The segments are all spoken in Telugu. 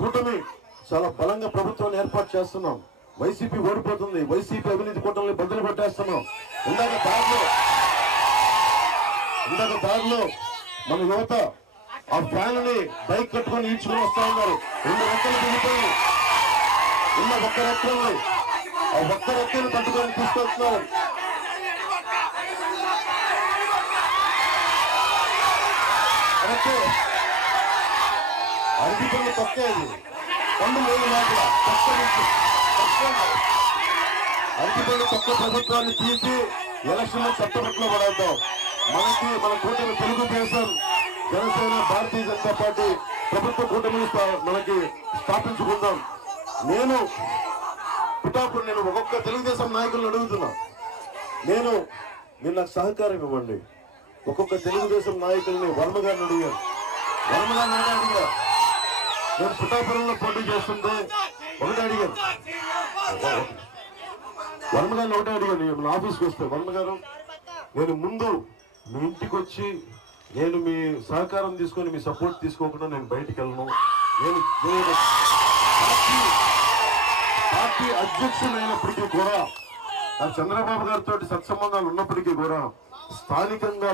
కూటమి చాలా బలంగా ప్రభుత్వాన్ని ఏర్పాటు చేస్తున్నాం. వైసీపీ ఓడిపోతుంది, వైసీపీ అవినీతి కూటమిని బద్దలు పెట్టేస్తున్నాం. ఇందాక దారిలో మన యువత ఆ ఫ్యాన్ ని బైక్ కట్టుకొని ఈడ్చుకుని వస్తా ఉన్నారు. 2 రెక్కలు దిగిపోయి ఉన్న ఒక్క రెక్కల్ని ఆ ఒక్క రెక్కలు పట్టుకొని తీసుకొస్తున్నారు. అరటిపళ్ళు తొక్కేది పండు లేదు లోపల అరటిపళ్ళు తొక్క ప్రభుత్వాన్ని తీసి ఎలక్షన్ చట్టబట్లో పడేద్దాం. మన కూటమి తెలుగుదేశం, జనసేన, భారతీయ జనతా పార్టీ ప్రభుత్వ కూటమిని మనకి స్థాపించుకుందాం. నేను ఒక్కొక్క తెలుగుదేశం నాయకులను అడుగుతున్నా, మీరు నాకు సహకారం ఇవ్వండి. ఒక్కొక్క తెలుగుదేశం నాయకుల్ని వర్మ గారిని అడిగాను. నేను పిఠాపురంలో పోటీ చేస్తుంటే ఒకటే అడిగాను, వర్మ గారిని ఒకటే అడిగాను. మన ఆఫీస్కి వస్తే వర్మ గారు, నేను ముందు మీ ఇంటికి వచ్చి నేను మీ సహకారం తీసుకొని మీ సపోర్ట్ తీసుకోకుండా నేను బయటికి వెళ్ళను. నేను పార్టీ అధ్యక్షులైనప్పటికీ కూడా, నాకు చంద్రబాబు గారితో సత్సంబంధాలు ఉన్నప్పటికీ కూడా స్థానికంగా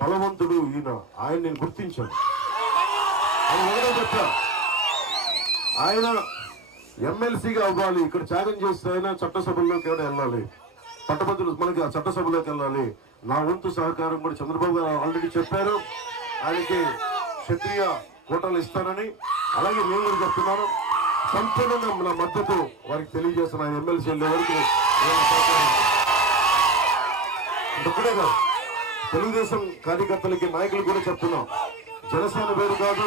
బలవంతుడు ఈయన, ఆయన నేను గుర్తించాను. ఆయన ఒకటే చెప్పా, ఆయన ఎమ్మెల్సీగా అవ్వాలి, ఇక్కడ త్యాగం చేస్తే ఆయన చట్టసభల్లోకి కూడా వెళ్ళాలి, పట్టభద్రులు మనకి ఆ చట్టసభలోకి వెళ్ళాలి. నా వంతు సహకారం కూడా చంద్రబాబు గారు ఆల్రెడీ చెప్పారు, ఆయనకి క్షత్రియ కోటాలు ఇస్తానని. అలాగే నేను కూడా చెప్తున్నాను, సంపూర్ణంగా నా మద్దతు వారికి తెలియజేస్తున్న ఆయన ఎమ్మెల్సీ వెళ్ళే వరకు. ఇప్పుడే కాదు, తెలుగుదేశం కార్యకర్తలకి నాయకులు కూడా చెప్తున్నాం, జనసేన వేరు కాదు,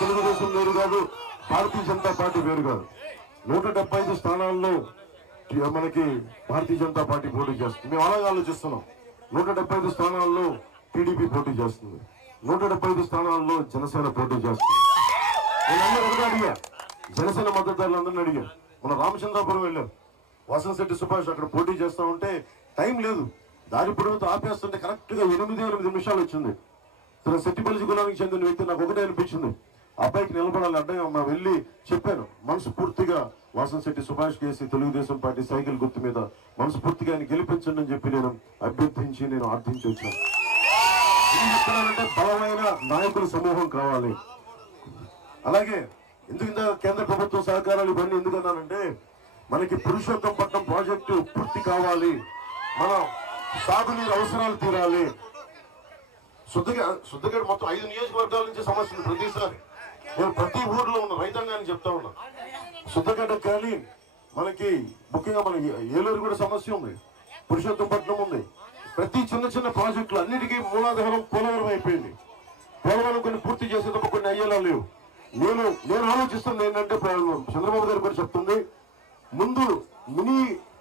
తెలుగుదేశం వేరు కాదు, భారతీయ జనతా పార్టీ వేరు కాదు. 175 స్థానాల్లో మనకి భారతీయ జనతా పార్టీ పోటీ చేస్తుంది. మేము అలాగే ఆలోచిస్తున్నాం. 175 స్థానాల్లో టీడీపీ పోటీ చేస్తుంది, 175 స్థానాల్లో జనసేన పోటీ చేస్తుంది. నేనందరూ ఒకటే అడిగా, జనసేన మద్దతుదారులందరినీ అడిగా. మన రామచంద్రాపురం వెళ్ళాం, వాసనశెట్టి సుభాష్ అక్కడ పోటీ చేస్తా ఉంటే టైం లేదు, దారి పొడవుతో ఆపేస్తుంటే కరెక్ట్గా 8 నిమిషాలు వచ్చింది. తన సెట్టిపల్లి కులానికి చెందిన వ్యక్తి. నాకు ఒకటే అనిపించింది, అబ్బాయికి నిలబడాలి అడ్డంగా వెళ్ళి చెప్పాను. మనస్ఫూర్తిగా వాసనశెట్టి సుభాష్ కేసి తెలుగుదేశం పార్టీ సైకిల్ గుర్తు మీద మనస్ఫూర్తిగా ఆయన గెలిపించండి అని చెప్పి నేను అభ్యర్థించి ఆర్థించి వచ్చాను. ఏం చెప్తున్నానంటే, బలమైన నాయకుల సమూహం కావాలి. అలాగే ఎందుకంటే కేంద్ర ప్రభుత్వ సహకారాలు ఇవన్నీ ఎందుకన్నానంటే, మనకి పురుషోత్తంపట్నం ప్రాజెక్టు పూర్తి కావాలి, మన సాగునీరు అవసరాలు తీరాలి. శుద్ధగడ మొత్తం 5 నియోజకవర్గాల నుంచి సమస్యలు ప్రతిసారి నేను ప్రతి ఊర్లో ఉన్న రైతాంగాన్ని చెప్తా ఉన్నా. శుద్ధగడ్డ కానీ మనకి ముఖ్యంగా మన ఏలూరు కూడా సమస్య ఉంది, పురుషోత్తంపట్నం ఉంది. ప్రతి చిన్న ప్రాజెక్టులు అన్నిటికీ మూలాధారం పోలవరం అయిపోయింది. పోలవరం కొన్ని పూర్తి చేసేటప్పుడు కొన్ని అయ్యేలా లేవు. నేను ఆలోచిస్తుంది ఏంటంటే, చంద్రబాబు గారు కూడా చెప్తుంది, ముందు మినీ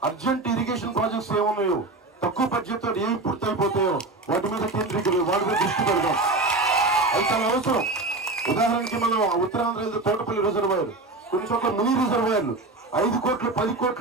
అర్జెంట్ ఇరిగేషన్ ప్రాజెక్ట్స్ ఏమున్నాయో, తక్కువ బడ్జెట్ తో ఏమి పూర్తి అయిపోతాయో వాటి మీద వాటి మీద దృష్టి పెడదాం. అది చాలా అవసరం. ఉదాహరణకి మనం ఉత్తరాంధ్ర తోటపల్లి రిజర్వాయర్, కొన్ని చోట్ల మినీ రిజర్వాయర్లు 5 కోట్లు 10 కోట్లు